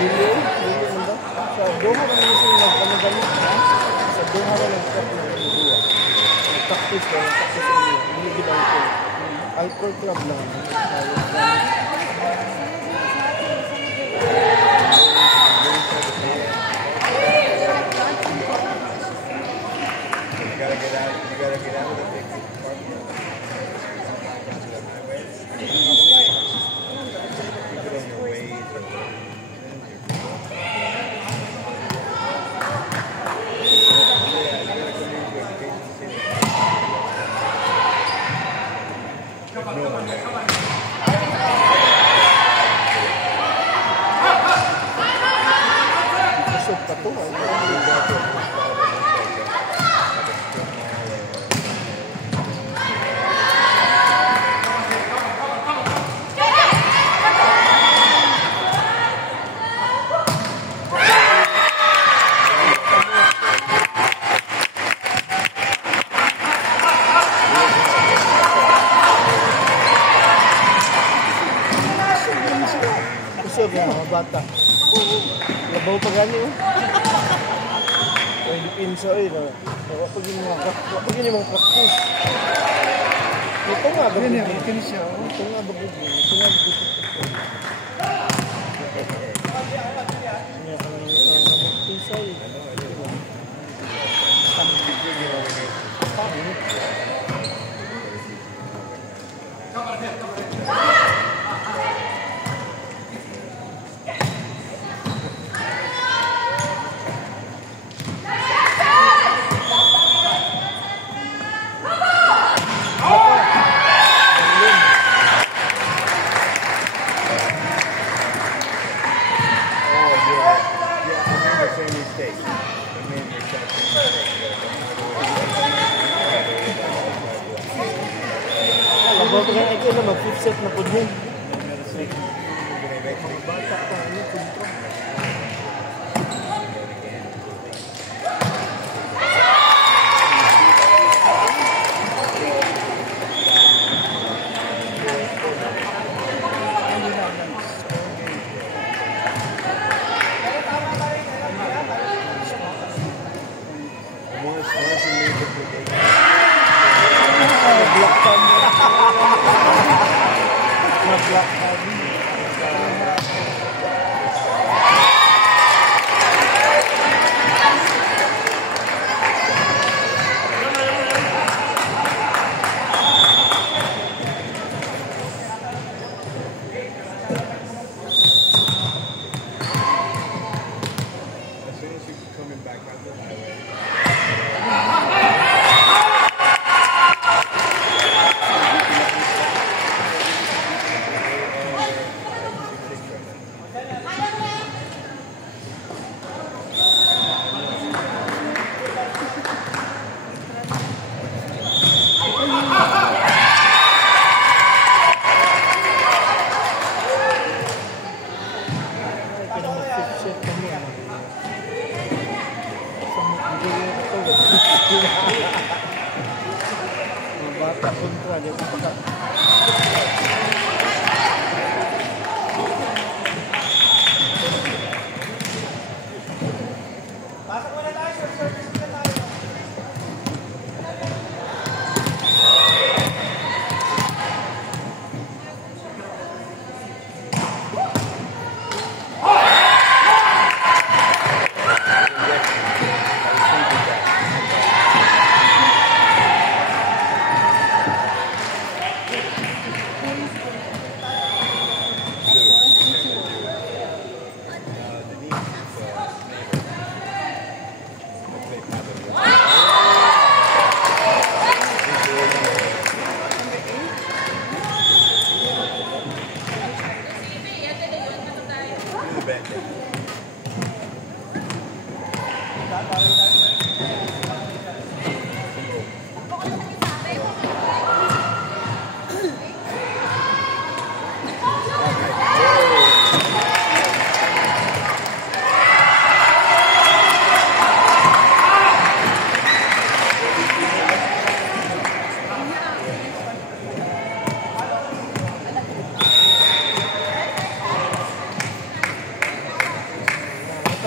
Dili man ba? Sa Doha na nito yung nagkamagalit na. Sa Doha na nag-stop na yung Doha. Practice na hindi ginang ko. Alcohol club lang. You gotta get out of the big parking lot. Keep it on your way. Kusog pa to. Kusog na, mga bata. Labaw pa gani oh. Ay, dipinsa eh. Wapag yung mga practice. Ito nga ba? Ito nga ba? Ito nga ba? Labaw pa gani ito na mag-fifth set na po din. Mga bata pa. Ano po ito? Bata kontra dia buka. Pasok muna tayo, service muna tayo.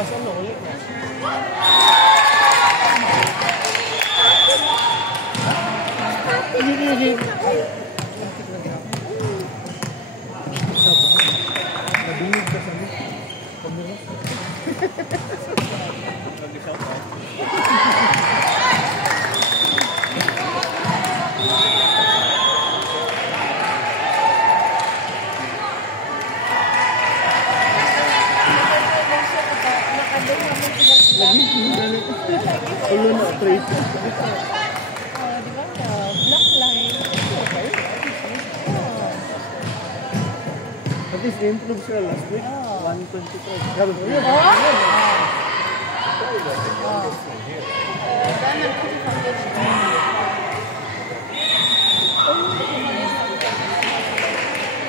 Tapos ano, ulit na. Hindi. Ay, sakit na gano'n. Nabinig ka sa mga. Pagmula. Mag-isang ka. Ulo na, trade. Di ba? Black line. At least, improve sila last week. 125. Grabe ba yun?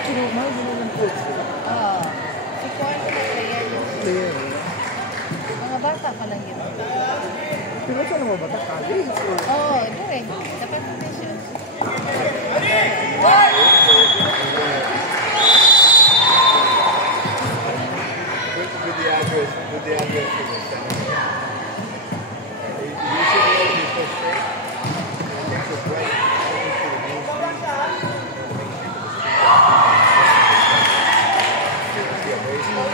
Pero mahal din naman coach. Si Kwan na player yun. Player. Mga bata pa lang yun. Pero saan naman ba? College? Oo, doon eh. Competition. With the address for the center. You should be able to go straight. I think it's right. To the main street. Yeah, very small.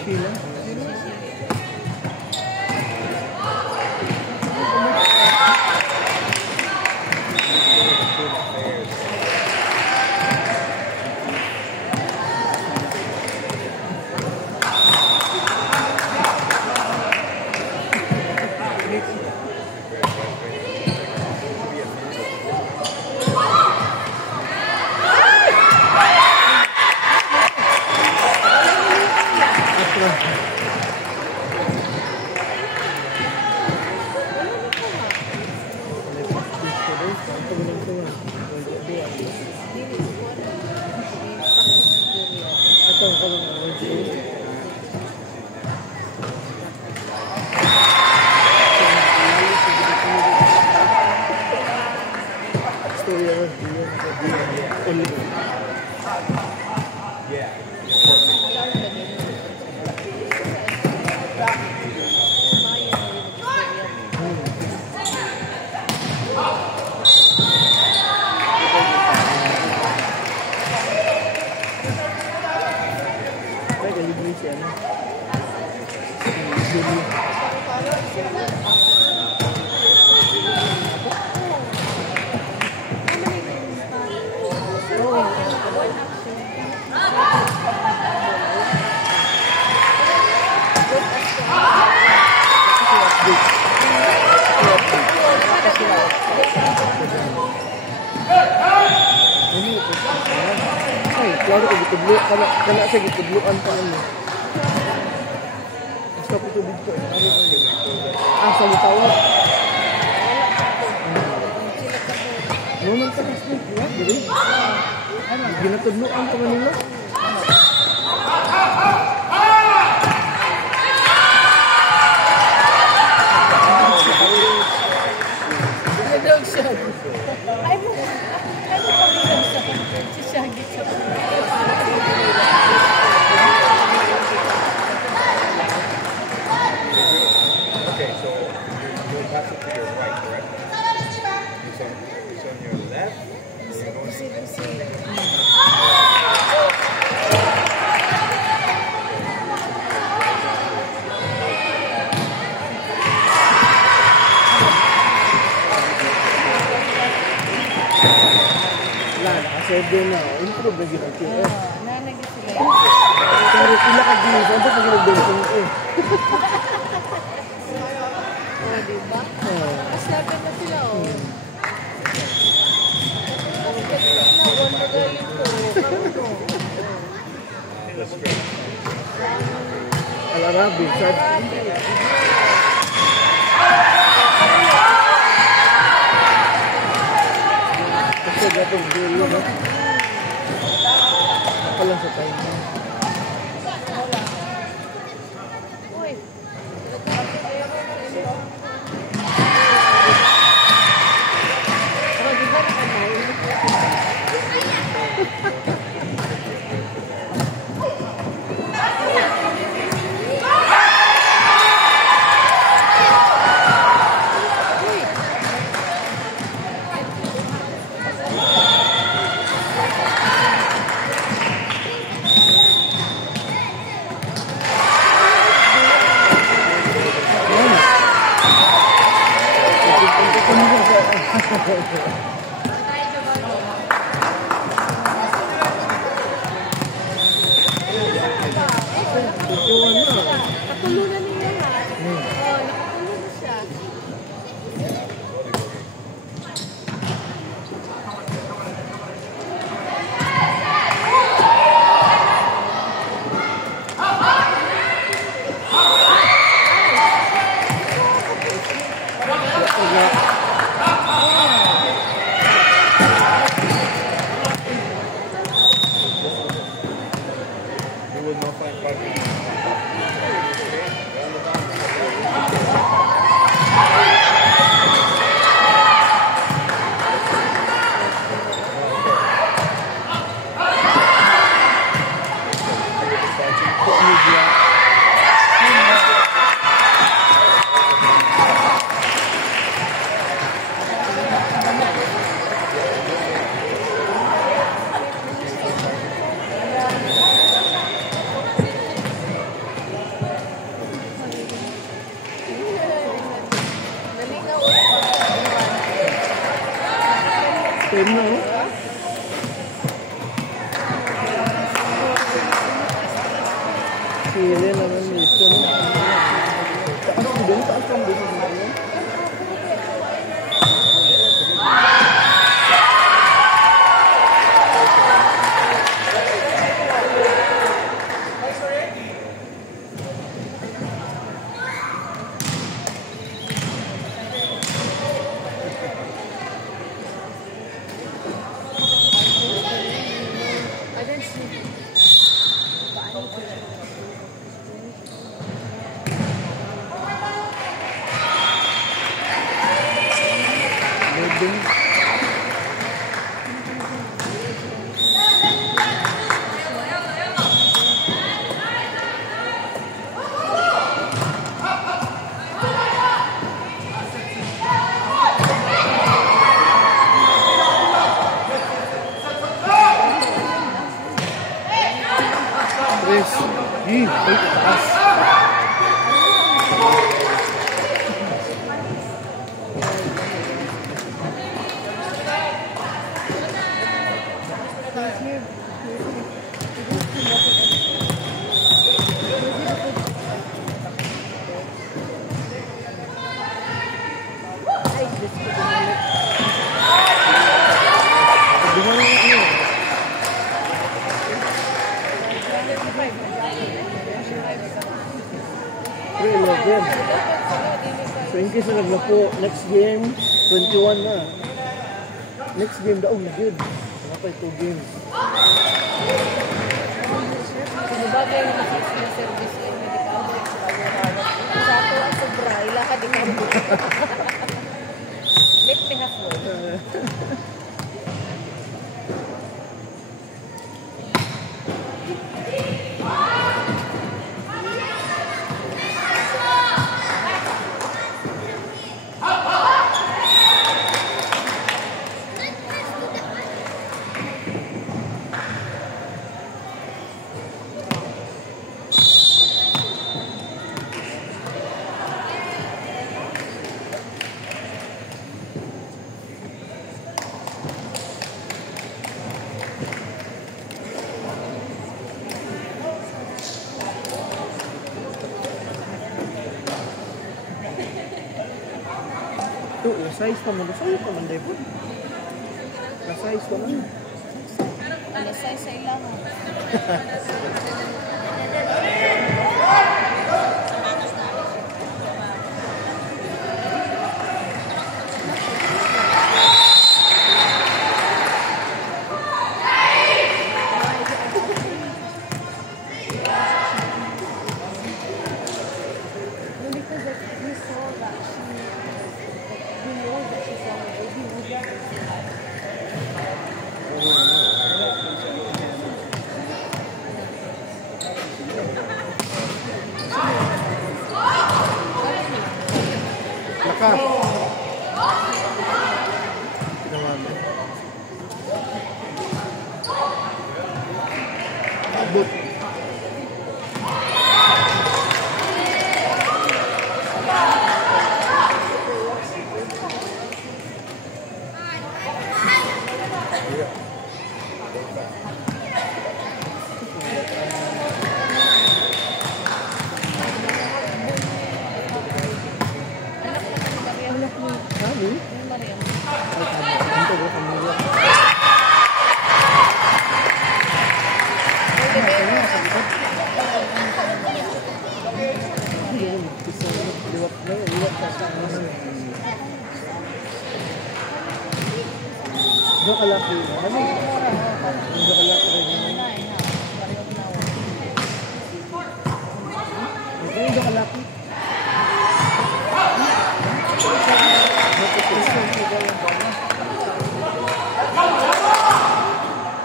Sheila? Klaro ko gitudlo kana siya gitudloan pa ano. Basta ko to dito. Sa mutawag. Noman ka kasi, di ba? Dili. Ginatudloan pa nila. Okay, so you're passing to your right, correct? So on your left, you're going Nakasebe na. Improve na gina siya. Nalagay sila. Pero sila ka gina. Saan ba pag-inagdensyon eh? Oo, diba? Mas lapit na sila, oh. Ang galing na, wala galing ko. Al-Arabi. Kasi gatong dulo, no? Nakalang sa tayo. Uy, 21 na. Nakatulo na niya ha. Oo, nakatulo na siya. You would not find parking. Pwede na, oh. Sili naman dito, no? Taas ko din, taas ko din. I didn't see. Loading. Tres. Ay, taas. Ay, Diyos ko, bumalik. Bunga na ano. 3-11. So in case na naglapo, next game, 21 na. Next game daw, good. Wala pa 2 games. Ano ba kayo na service yung medical break sa pag-uharap? Sa ako ang sobra, ilakad ikaw. Make me halfway. Ito, size pa man. Sa'yo pa man, David. Na-size pa man. Ano sa ilangan? Because we saw that we know that she's on the baby. We got Laka. Tinaman. Abot. Really? Yung Mariam. Ay, kanto ko, kamila. Liwat na yun, liwat ka sa Doon kalaki. Ano? Doon kalaki rin yun. Ano doon kalaki?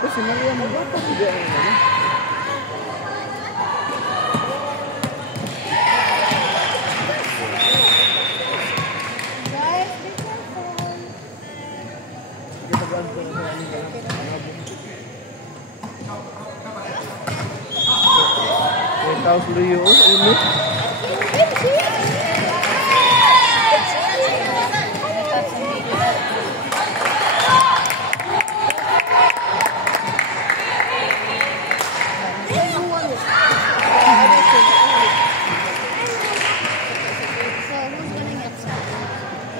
Kasi naliyan mo ba? Hindi ako naman. Guys, be careful. Gitagaan ko na ano ba? May tao sa Rio. Ulo.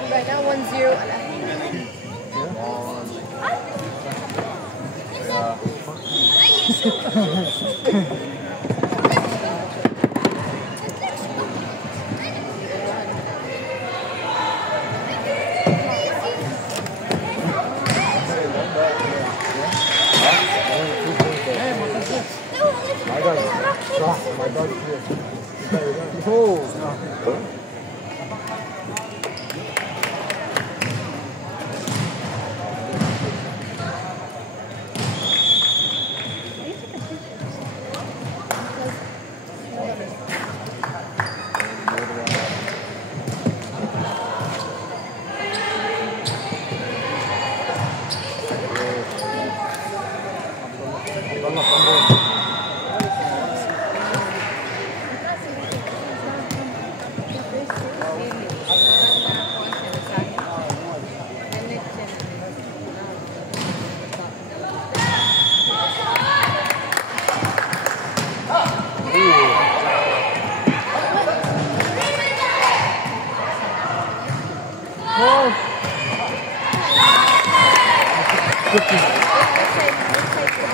Right now, 1-0. My dog. My dog's here. Oh.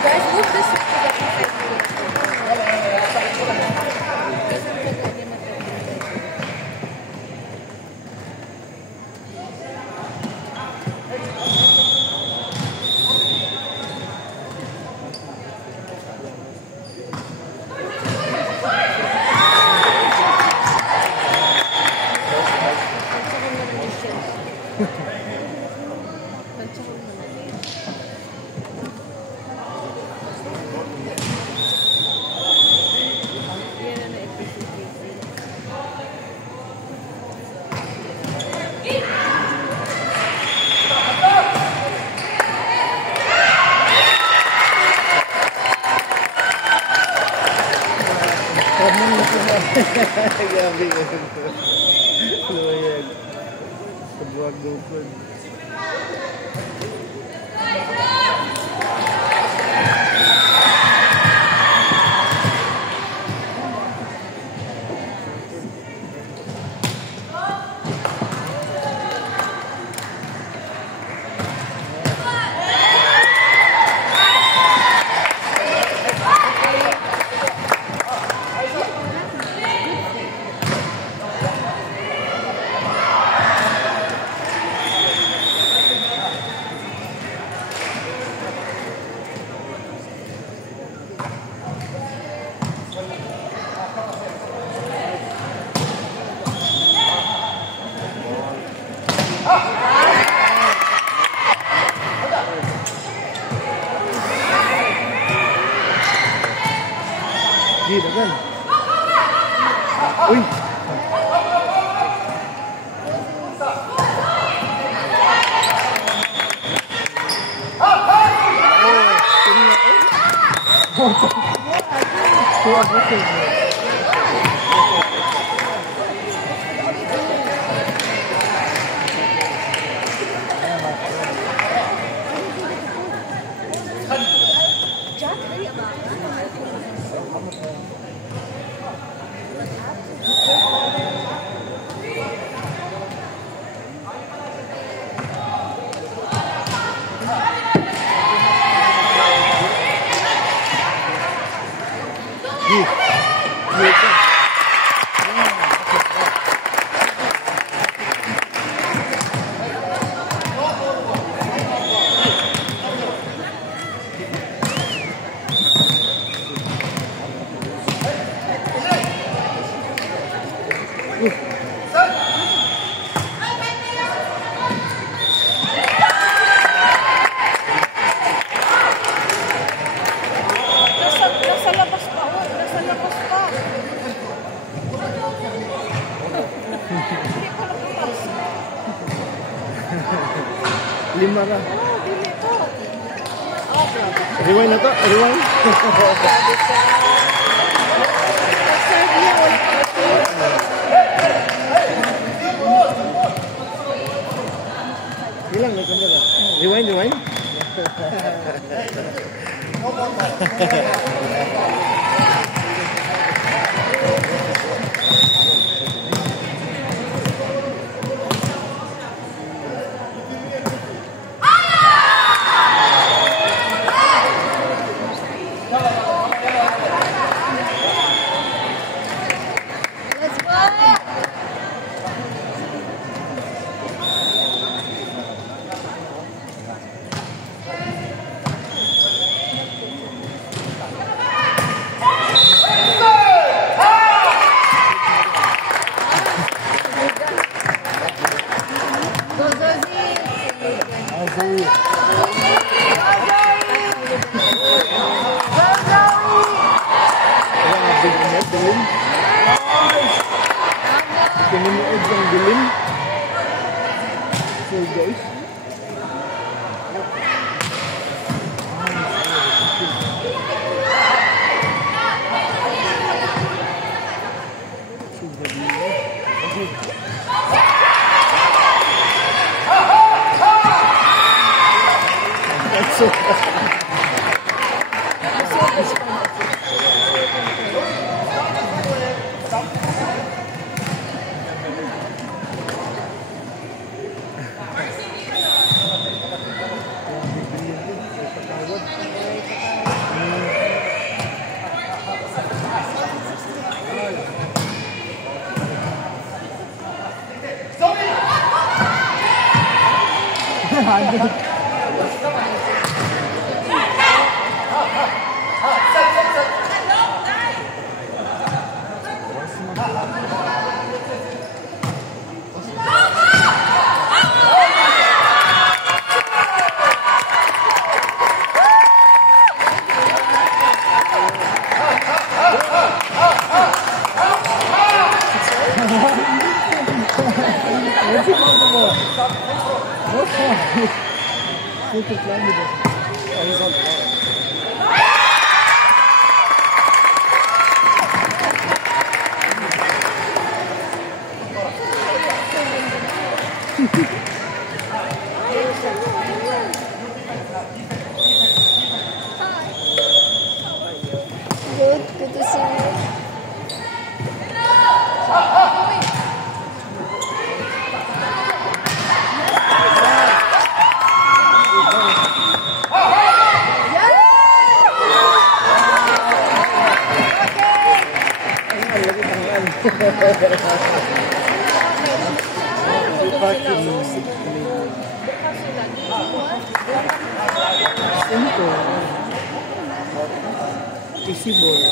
Guys, move this to the Gabi yun. Lumayag. Kabuwag dukod. Gila kan? Uy! Kuha ko ito. lima ra. Oh, dili to. Oh, grabe. Rewind na to, rewind. Grabe siya. Serve niya, wala pa ito. Ilang na sandala. Rewind, rewind. Let's go! Go, Zozie! Ah, sorry. Wala, big net, dilim. Pinunood ng dilim. So guys. Good to see you. Easy ball.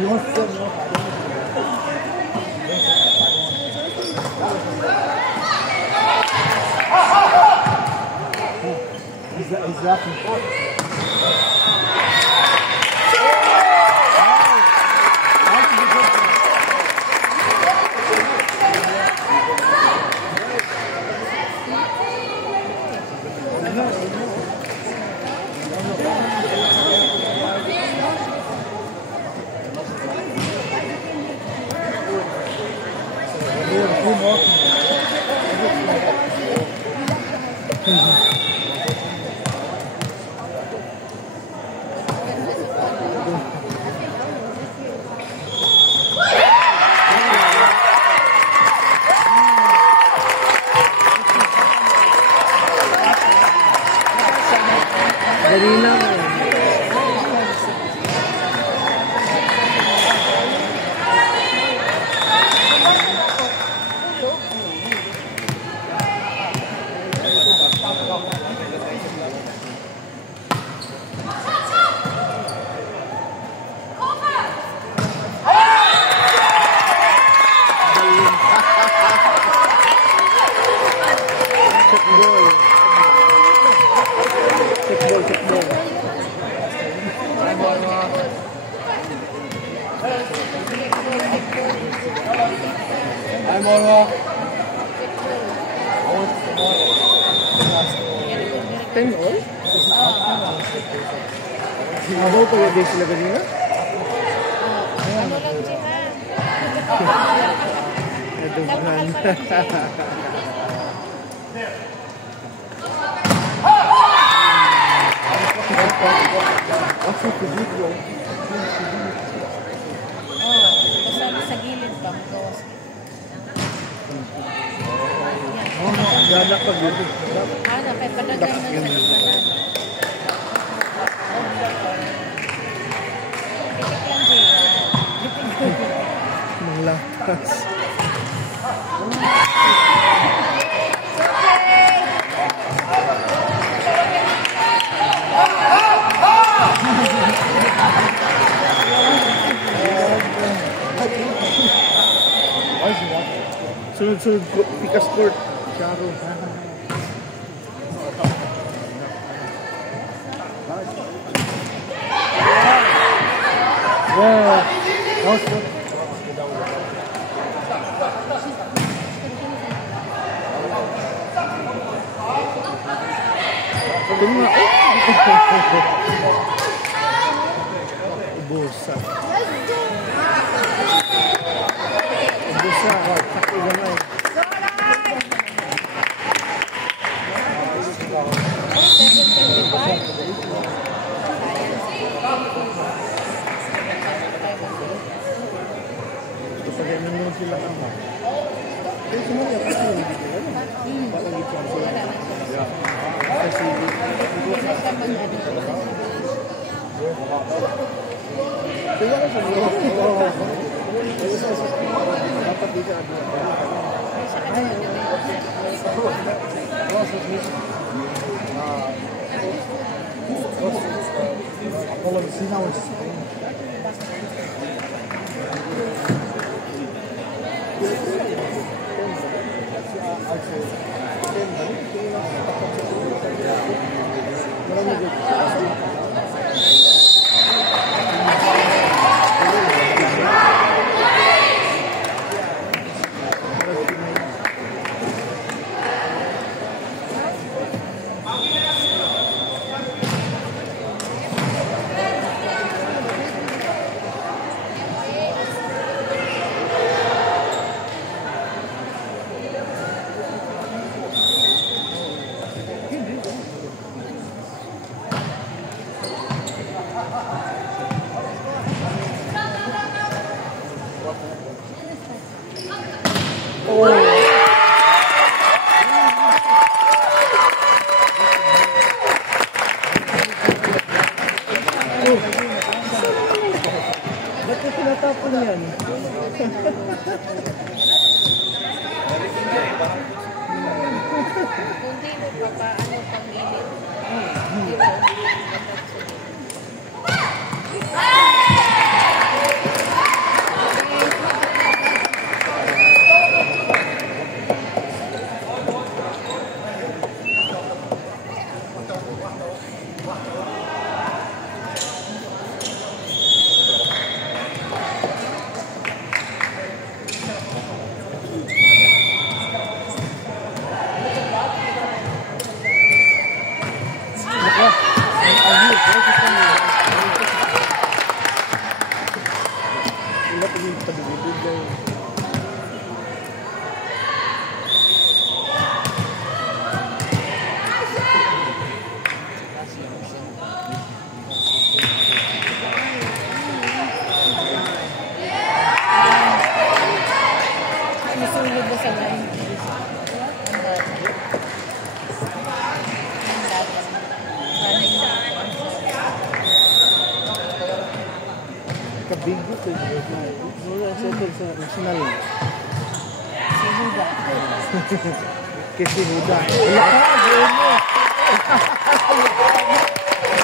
North dropping. Ako pa yung sila kanina? Ano lang siya? Basta sa gilid pa, magawas. Ganak pa dito. Ano, kaya padagay na sa gilid. Manglakas. Sunod-sunod Pika Sport. Charo. Wow. Ubusa. Ubusa. Sakto gamay. Pagkainin mo sila kama. Pero sumuli ako sa hindi ko alam. Bakit hindi ko alam? Kasi Kaya ka sa mga dapat di ka tinatapon yan. Kundi mo pa paano pag-init. Hindi mo. sulod ba sa line? Kabinggo to wala settle sa national. Si Huda. Kasi Huda. Wala ka, Bruno.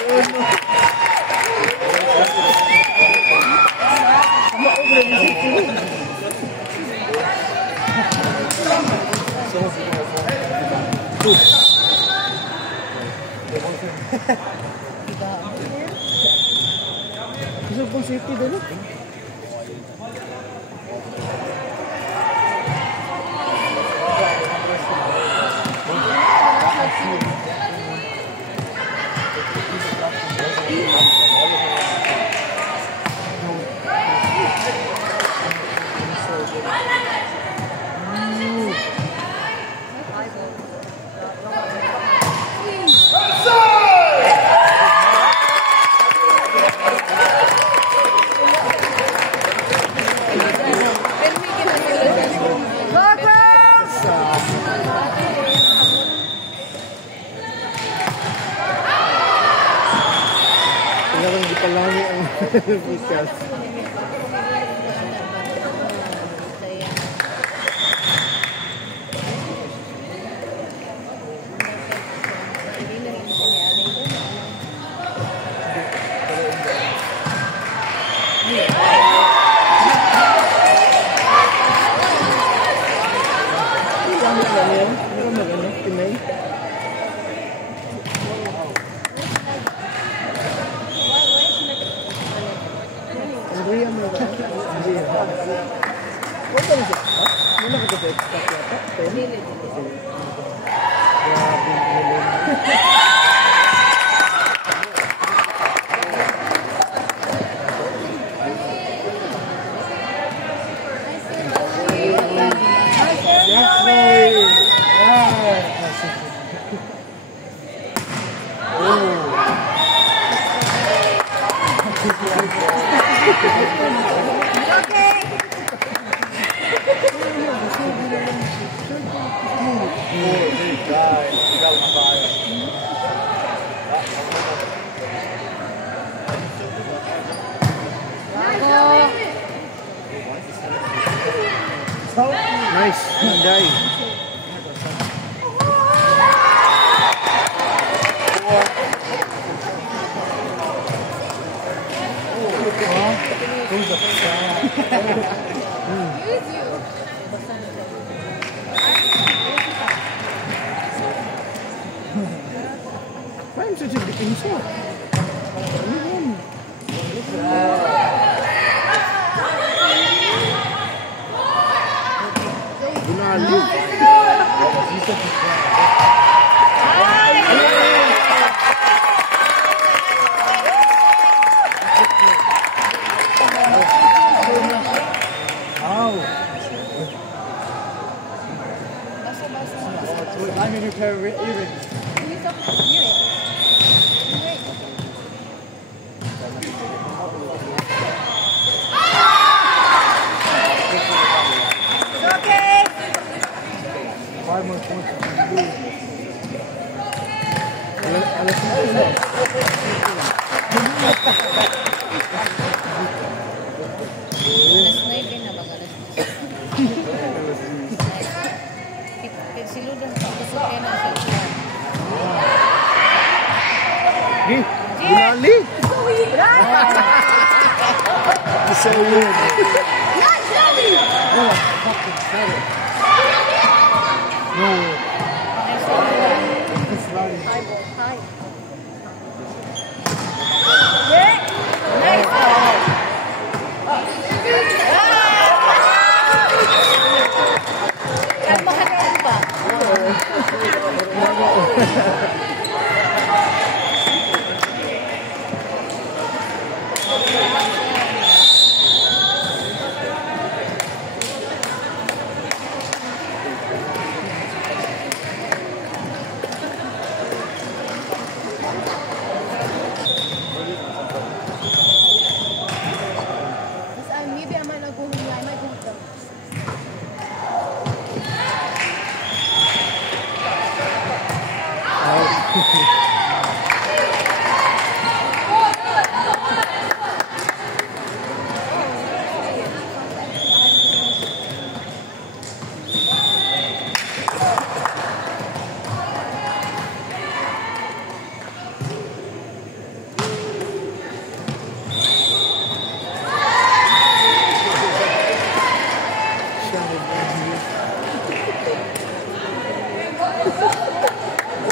Bruno. Maobra ni si Bruno. Gusto pong safety dali. Kailangan di palagi ang podcast. Nice, Manday. Prime such a big insult. I'm in a pair of earrings. Ginali? It's so weird. Not Johnny! Oh, fucking sorry. No. It's running.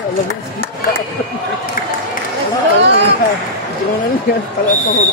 Alam mo, jangan kan kalau sahur.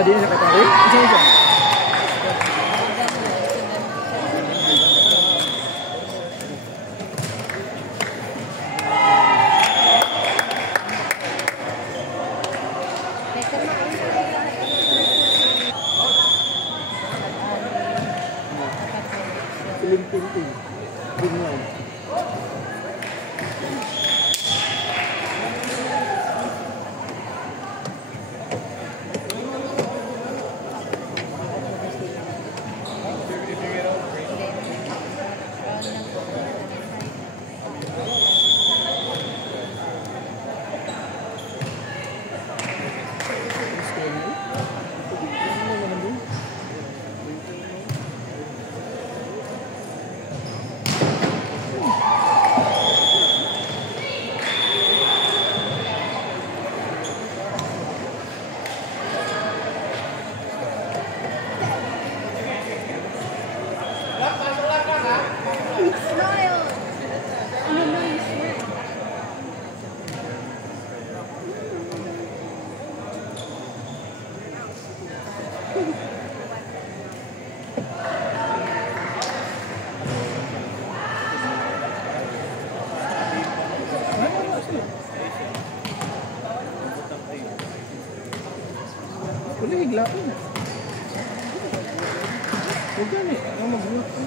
Dia nak tarik, macam mana? Film penting, film. Boleh gelap pun. Bukan ni, nama buat tu.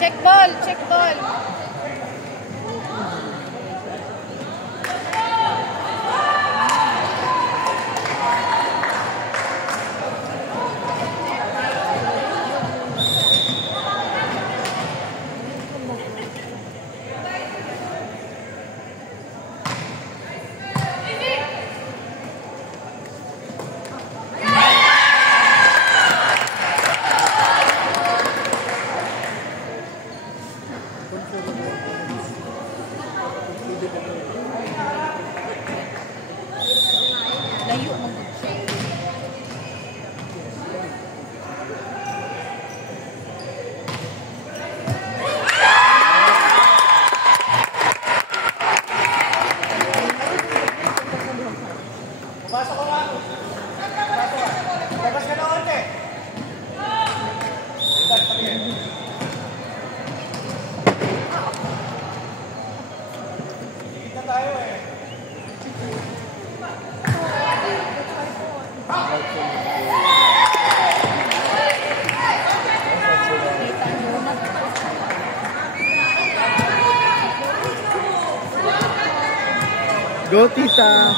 Check ball, check ball. Layo mo gud siya. Pasok ko nga. Labas ka na onte. Kita tayo eh. Go, tita!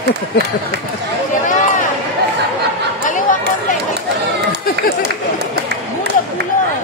Sira! Kaliwa konti. Bulog, bulog.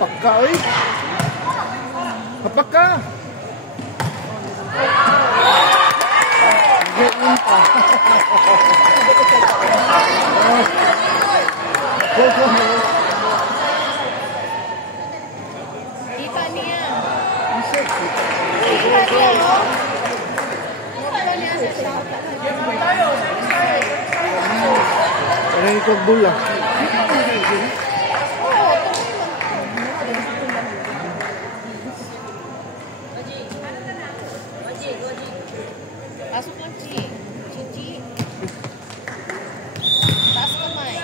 Pagka eh. Pagka. Ganyan pa. Kita niya. Isip. Kita niya, oh. Kita niya sa shop. Ano yung kugbul ah? Pasok lang, Chi. Chi. Taas kamay.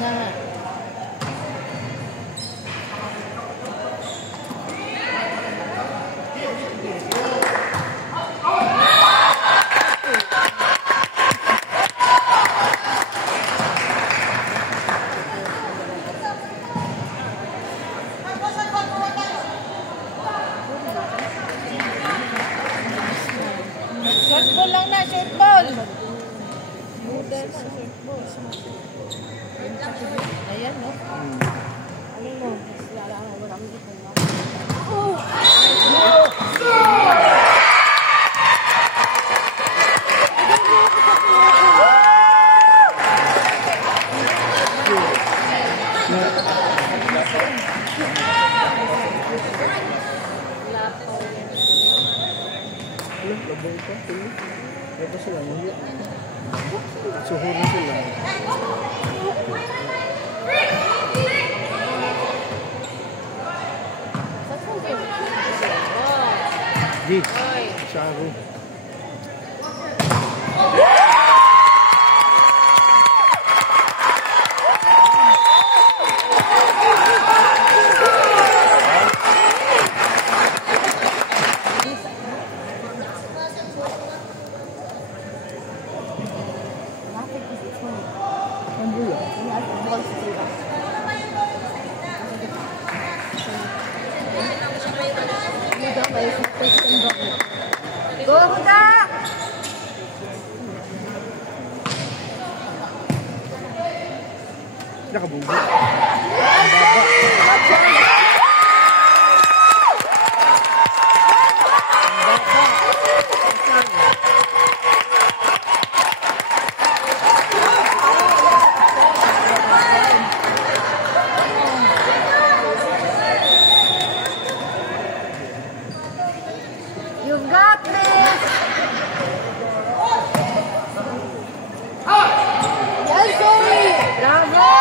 Na. Short ball lang na, short ball. Ayan, no? Ano mo? Wala lang, wala kami dito. Labay pa. Ito sila. Suho na sila. Di. Saro. Go, Huda! Nakabugo. You've got this! Yes, Zoe! Bravo!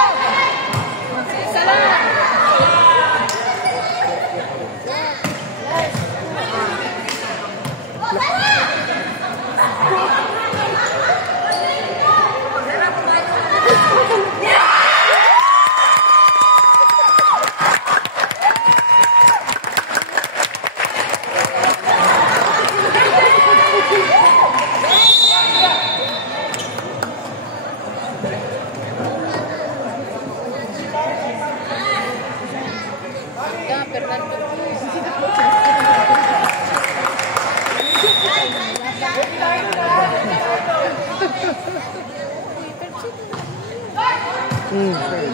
Uy, pero sino na? Okay.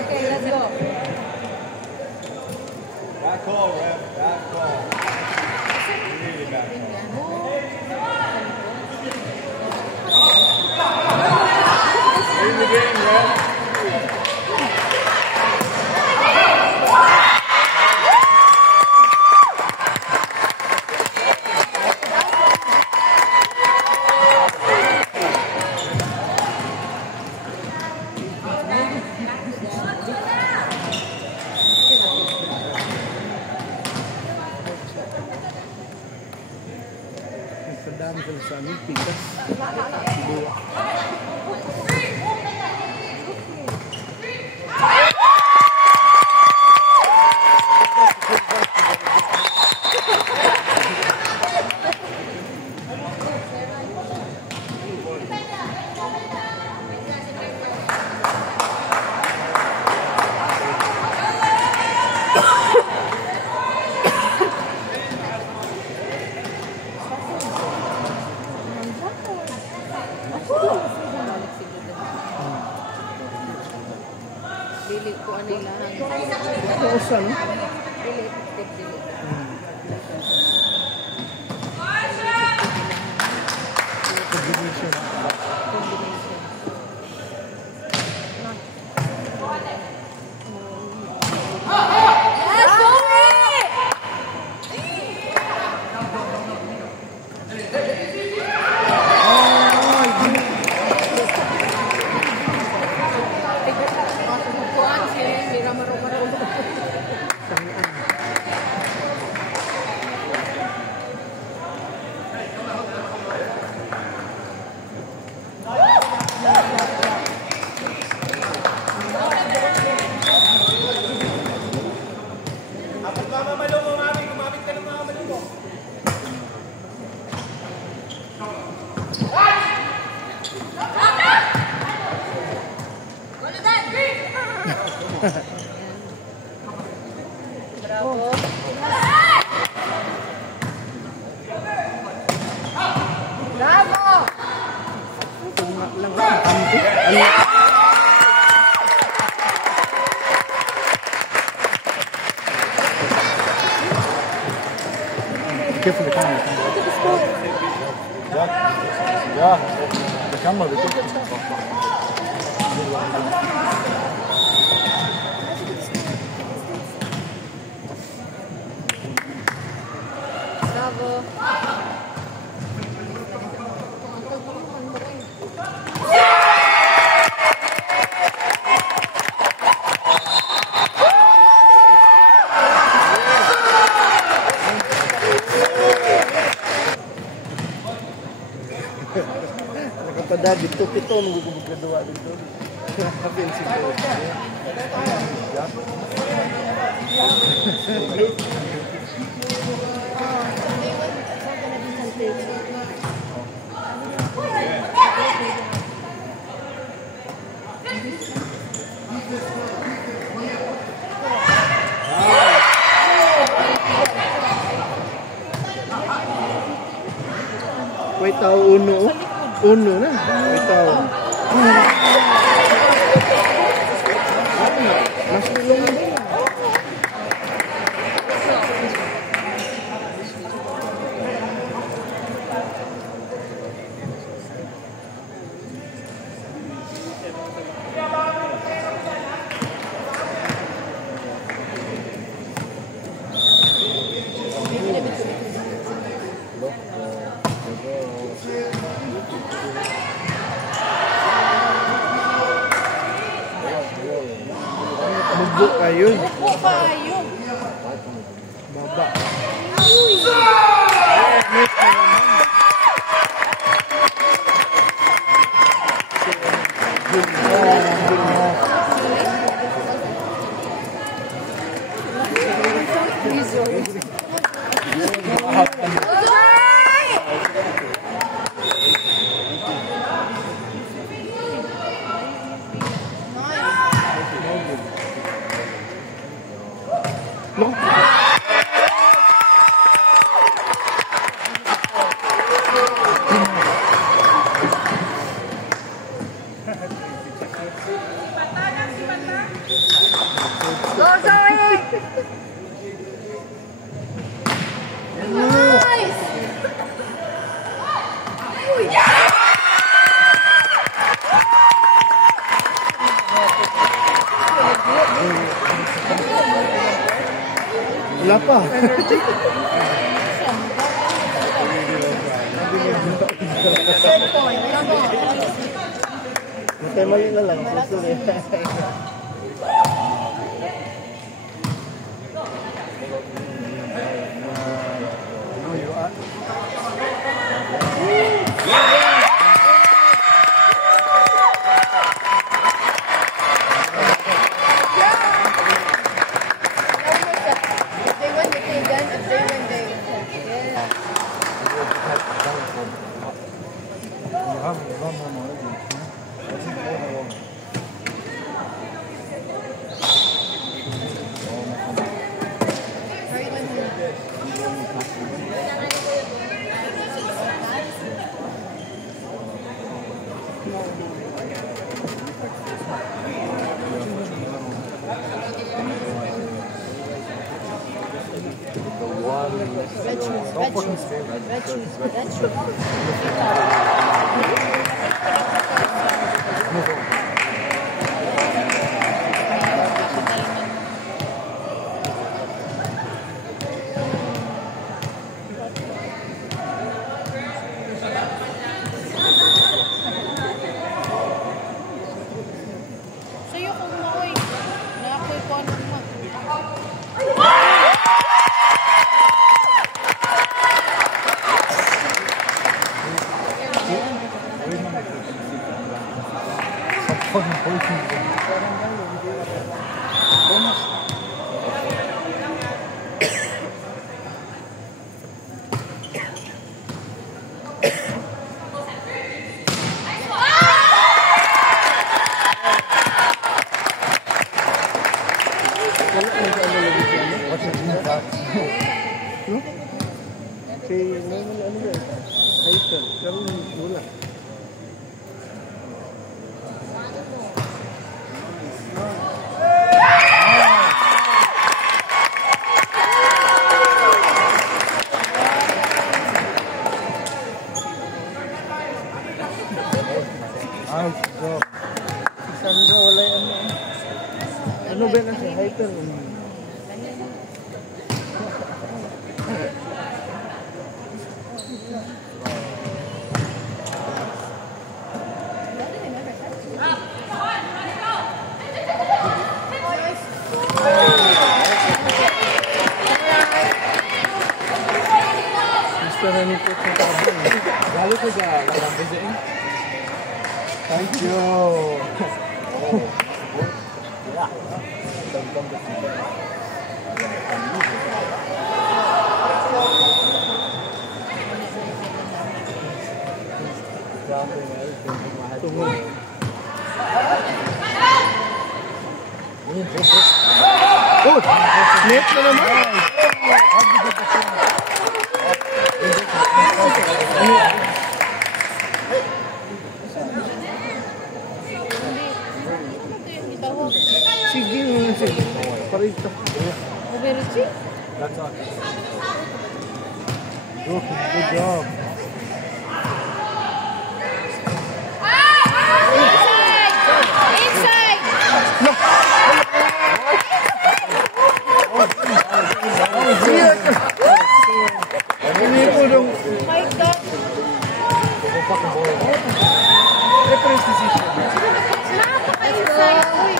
Okay, let's go. Bad call, Rev. Bad call. Really bad call. In the game, Rev. Kadami ko sa amin, pikas. Dua. Dili ko ano ilahan. Kausan, no? Dili, dili. Combination. Combination. Kuan si Mira Maro-Maro. Bravo. Bravo. Tungak lang ang kanti. Ano? Careful the camera. Yeah. The camera, the camera. Bravo. Nakapada dito, pito, magugubog na duwa dito. Offensive goal. Wait, tao uno. Uno na. Wait, tao. Mas tulong na. Mubo kayo. Upo pa kayo. Baba. Uy. Net na naman. pa. Matay mali na lang. Susunod. Sa'yo kung maoy, na ako'y kuwan mo. Kay normal ano ba? Title. Pero wala. Sandra wala ano. Ano ba na siya? Title. Lalo ko sa Karambe sa in. Thank you. Oh, net na naman. Sige, sige. Parito. Overreaching? That's all. Good job. Inside! Hindi ko dong. Oh my God! Reference decision. Napaka-inside! Uy!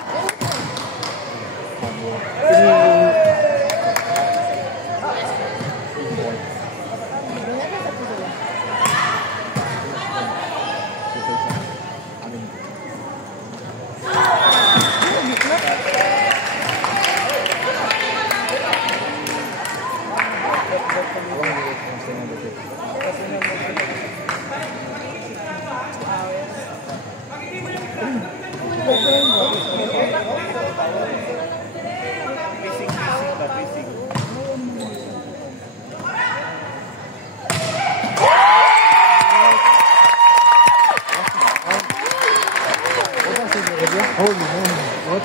Holy moly. What?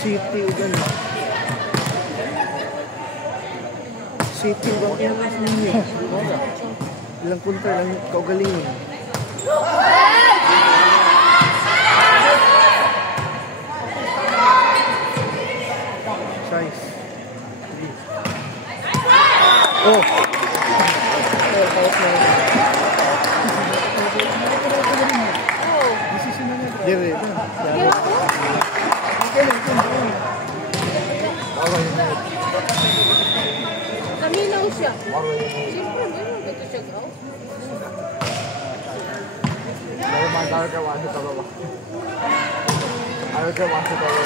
City ugan. City bang yan ninyo? Ilang counter lang kaugalingon. Size. Oh! Dire. Kaminaw siya. Siyempre, meron dito siya, oh. Never mind, I regret watching the Baba. I regret watching the Baba.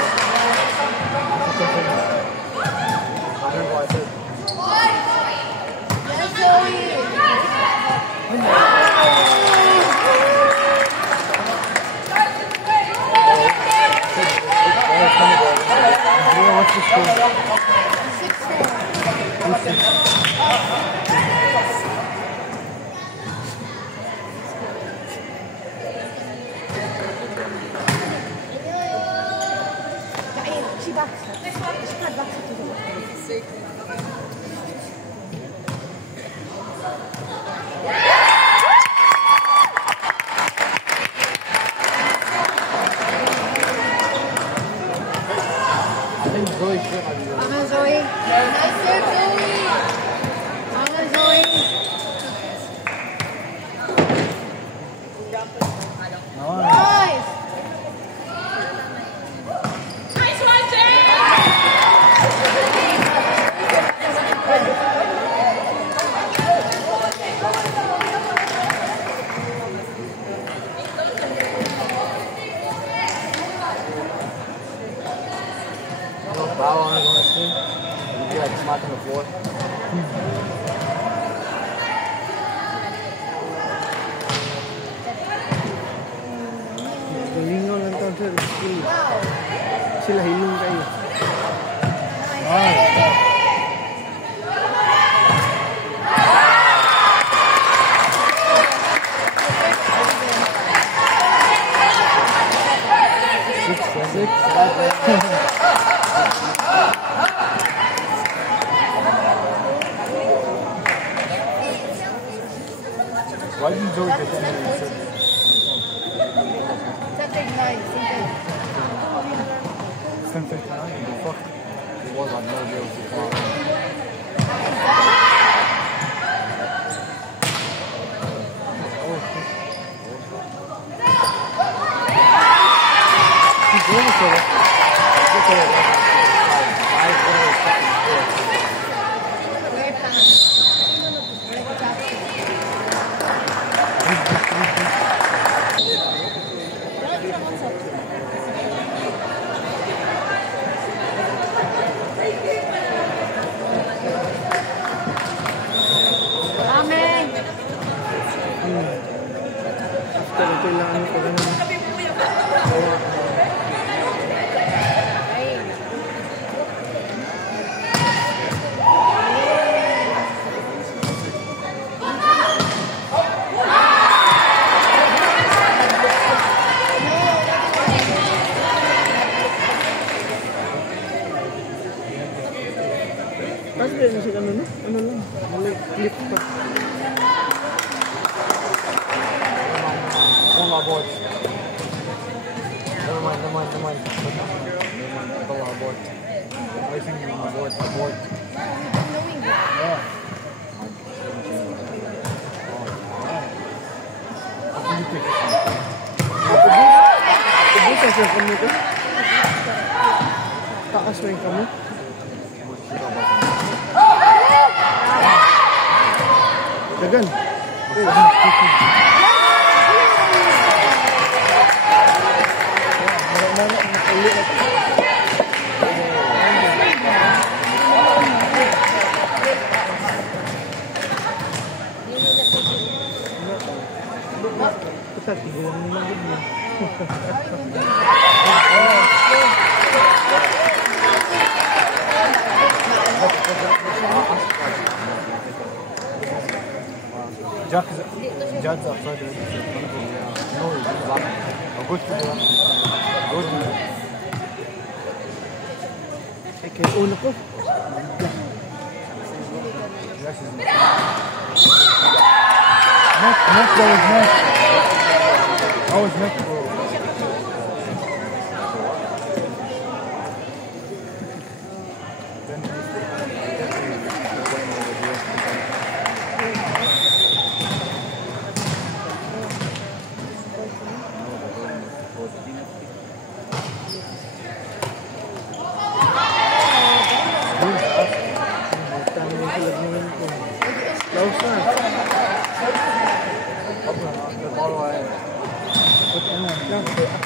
I remember what I said. Yes, Zoe. What's the score? 6-4. She backs her. She can't back her to the wall. I think Zoe should have you. Mama Zoe. Nice serve, Zoe. Mama Zoe. Nice. Foul on his team. You get like smacked on the floor. Galingaw lang taon sir. Sila hilong kayo. Why didn't Zoe get in there? Something like the fuck. It was on no deal to fall. After kailangan ko ganun. Tapos din na siya ano no? Ano lang? Clip pa. On my board. Never mind. Go on board. Racing on my board. Yeah. Tubusan siya kami ko. Takas mo yung kami. Dagan. Kita tiguan mo lang din mo. Jack's outside there. No, he's not. I'll go to the left. Go to the left. Ay, kaya ulo ko. Yes, he's Neck, that was neck. That was neck, bro.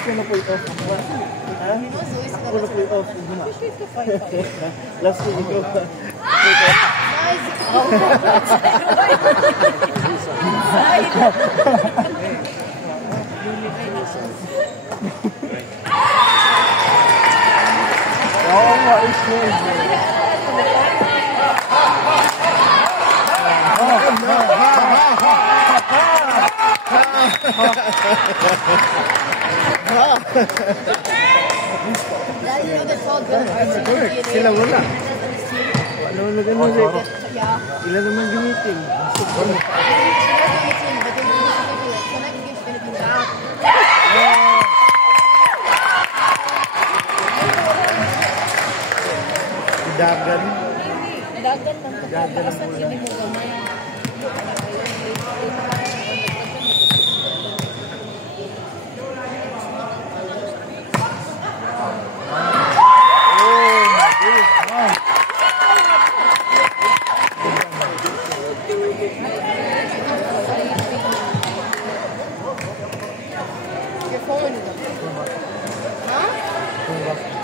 Ako na po ito. Ako na po ito. Last week ikaw pa. Oo nga, it's good. Sila wala. Ano na gano'n eh. Ilan naman gamitin? Dagan. Dagan lang. Dagan lang muna.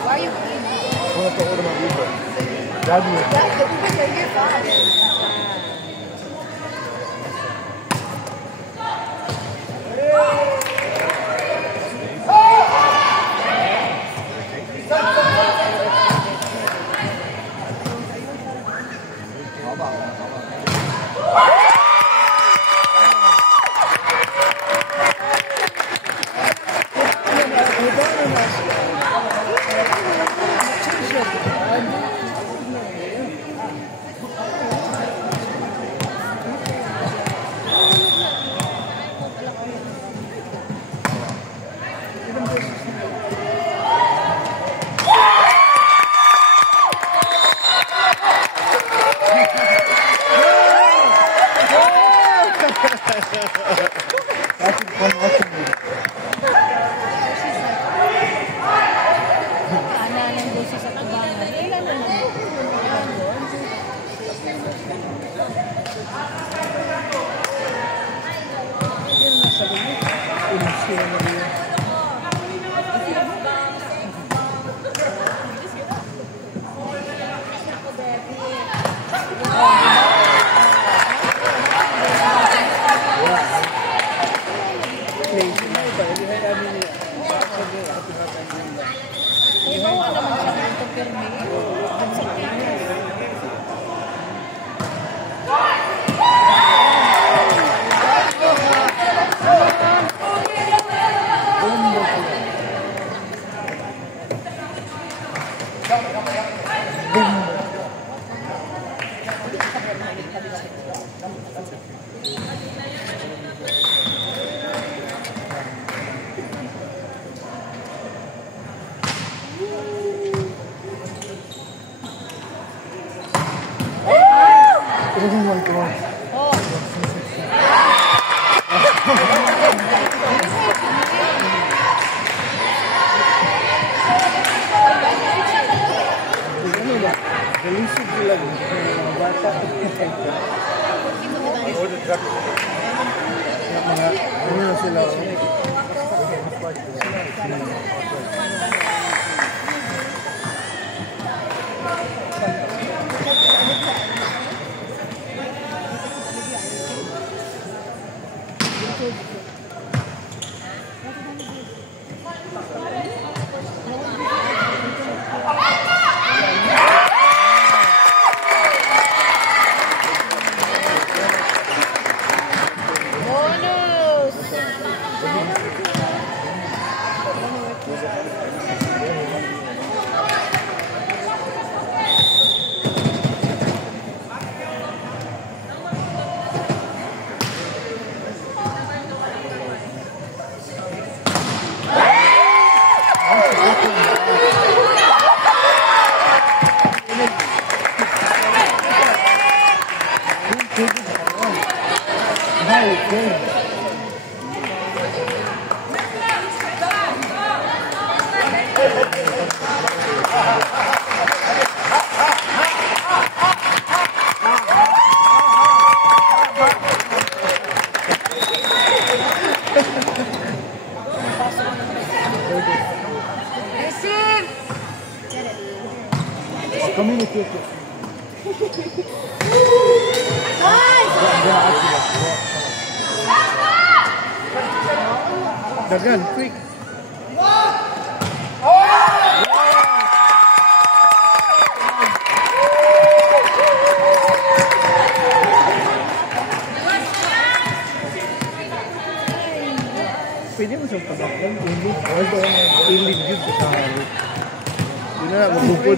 Why are you eating? I want to order my Uber. Grab me. Yeah, the Uber's right here, fast. Oh my God. Galusog sila mga bata. Mga ano na sila. Communicate it. Dagan, quick. Pwede mo siyang pagkakan, ulit. Ilig yun sa kahalo. Yun na, magbukod.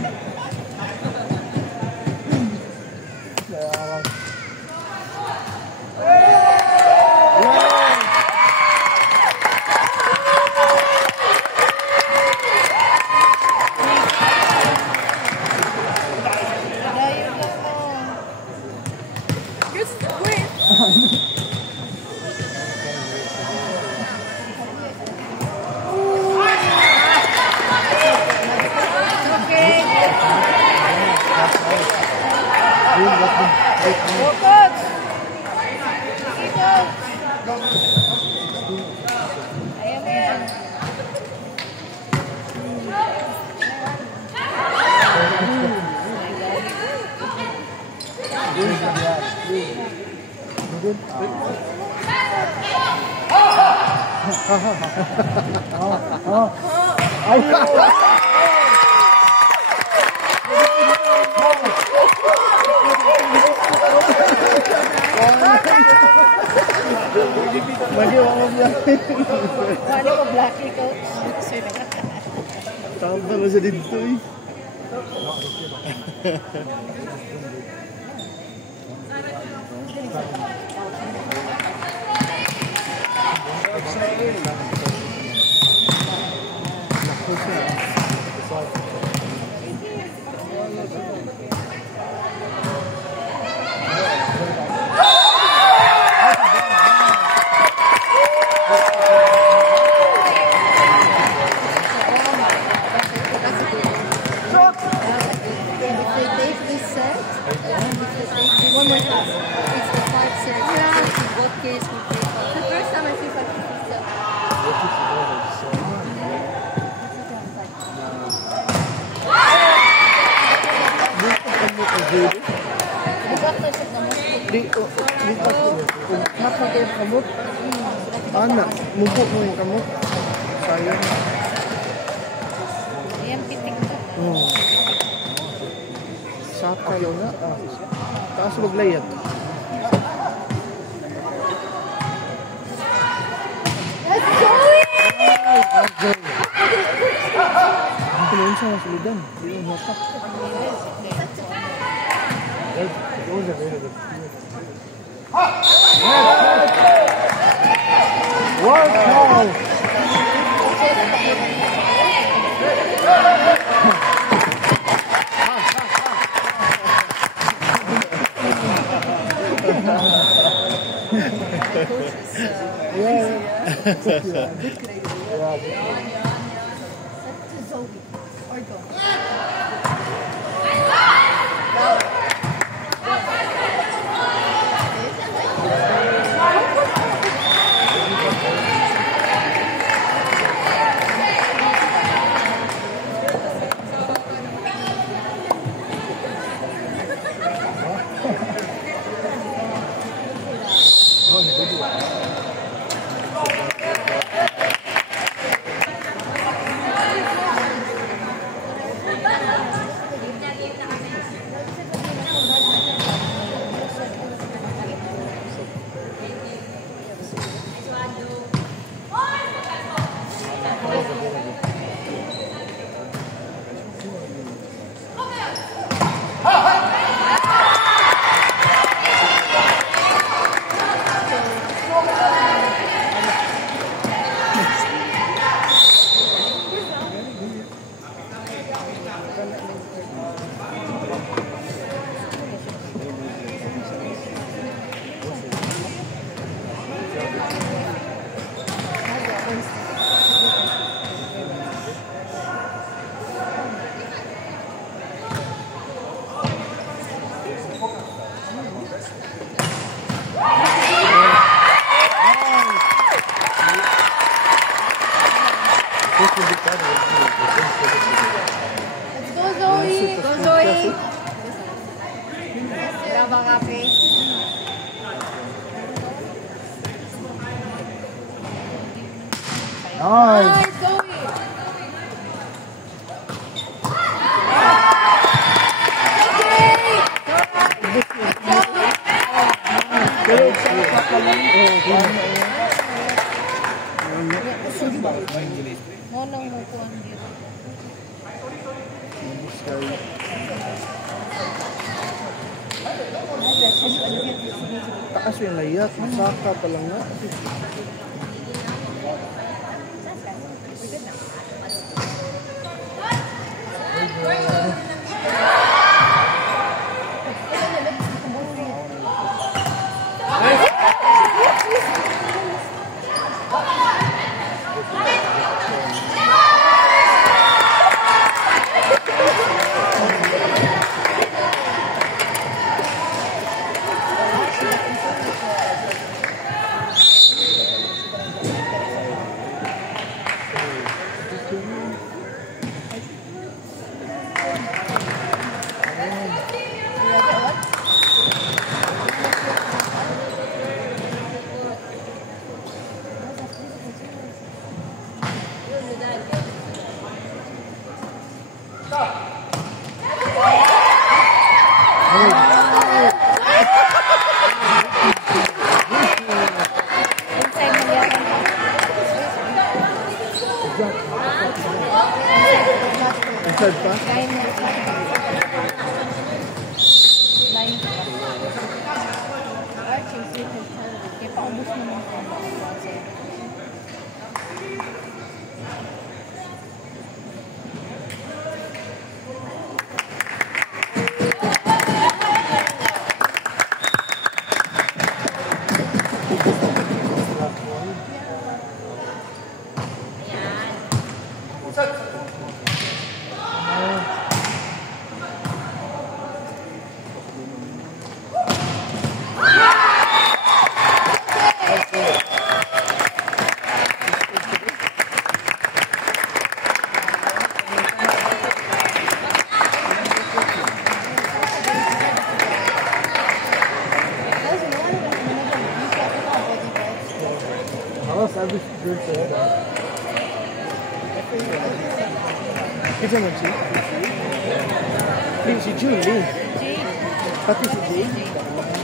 Ano ko blacky coach? Tambal na siya dito eh. Anak, mubuk mo yung kamot. Sayang. Ayan, pitik ko. Saka yun na. Taas maglayat. Let's go! Dito na yun sa salidan. Dito yung hatak. Wow! Let's go, Zoe! Go, Zoe! Bravo, Kape. Nice! Nice, Zoe! Pero sa kalang, paano Nonong mo po ang dito. taas yung layat, masaka pa lang nga. Inside pa? Ako sabi si Jules sa kita mo si? Si Julie. Pati si Jay.